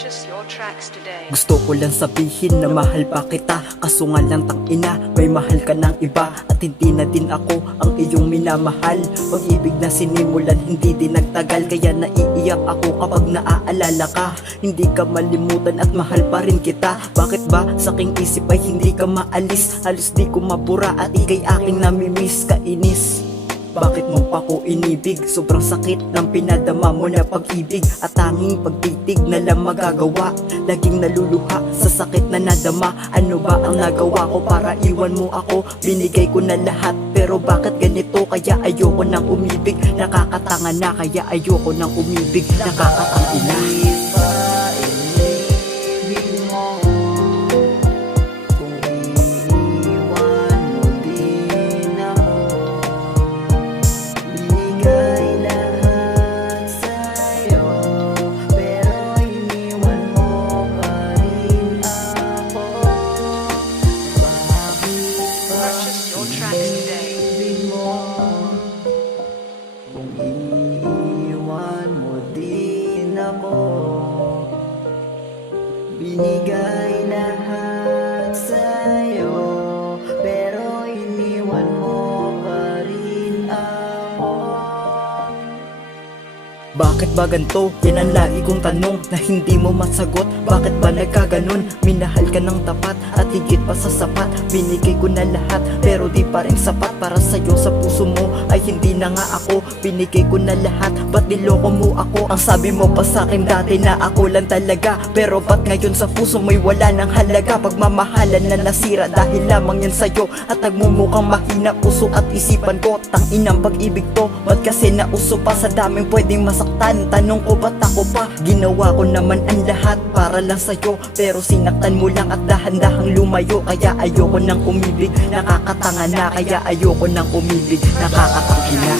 Purchase your tracks today. Gusto ko lang sabihin na mahal pa kita, kaso nga lang tangina, may mahal ka ng iba. At hindi na din ako ang iyong minamahal. Pag-ibig na sinimulan, hindi din nagtagal. Kaya naiiyak ako kapag naaalala ka. Hindi ka malimutan at mahal pa rin kita. Bakit ba sa aking isip ay hindi ka maalis? Halos di ko mapura at ikay aking namimiss. Kainis, bakit mo pa ko inibig? Sobrang sakit ng pinadama mo na pag-ibig. At tanging pagtitig na lang magagawa. Laging naluluha sa sakit na nadama. Ano ba ang nagawa ko para iwan mo ako? Binigay ko na lahat, pero bakit ganito? Kaya ayoko nang umibig. Nakakatanga na, kaya ayoko nang umibig. Nakakatangina. Purchase your tracks today. Kung iiwan mo din ako, binigay lahat sa'yo, pero iniwan mo pa rin ako. Bakit ba ganito? Yan ang lagi kong tanong na hindi mo masagot. Bakit ba nagkaganon? Minahal ka ng tapat at higit pa sa sapat. Binigay ko na lahat, pero di pa rin sapat. Para sa'yo sa puso mo ay hindi na nga ako. Binigay ko na lahat, ba't niloko mo ako? Ang sabi mo pa sa'kin dati na ako lang talaga, pero ba't ngayon sa puso mo'y wala ng halaga? Pagmamahalan na nasira dahil lamang yan sa'yo, at nagmumukhang mahina puso at isipan ko. Tanginang pag-ibig to, ba't kasi nauso pa? Sa daming pwedeng masaktan, tanong ko ba't ako pa? Ginawa ko naman ang lahat para lang sa'yo, pero sinaktan mo lang at dahan-dahang lumayo. Kaya ayoko nang umibig, nakakatanga na, kaya ayoko nang umibig. Nakakatangina.